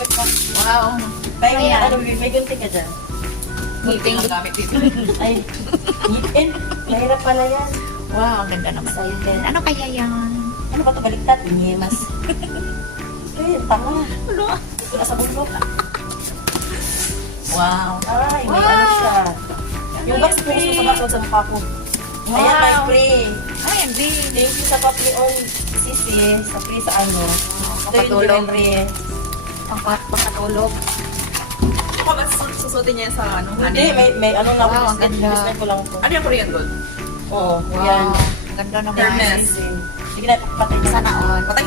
gamit ko. Wow. Kaya nga, Ayan. ano, may gunting ka dyan. Ngipin. gamit dito. Ay, ngipin. Mahirap pala yan. Wow, ang ganda naman. Excited. Ano kaya yan? Ano ba ito baliktad? Inyemas. Ay, tanga. Ano? Nasa bundok. Wow. Ay, may Wow. ano siya. Yung Ay, box ko free. gusto sa mukha ko. Ayan, Wow. may free. Ay, hindi. Thank you sa Papi on Sisi, sa free sa ano. Ito yung Papatulog. jewelry. Pangkatulog. Ako ba susutin niya sa ano? Hindi, may ano na Wow, ang business, ganda. business ko lang ito. Ano yung Korean gold? Oo, Wow. yan. Ang ganda naman. Fairness. Sige na, patay na. Sana all. Patay.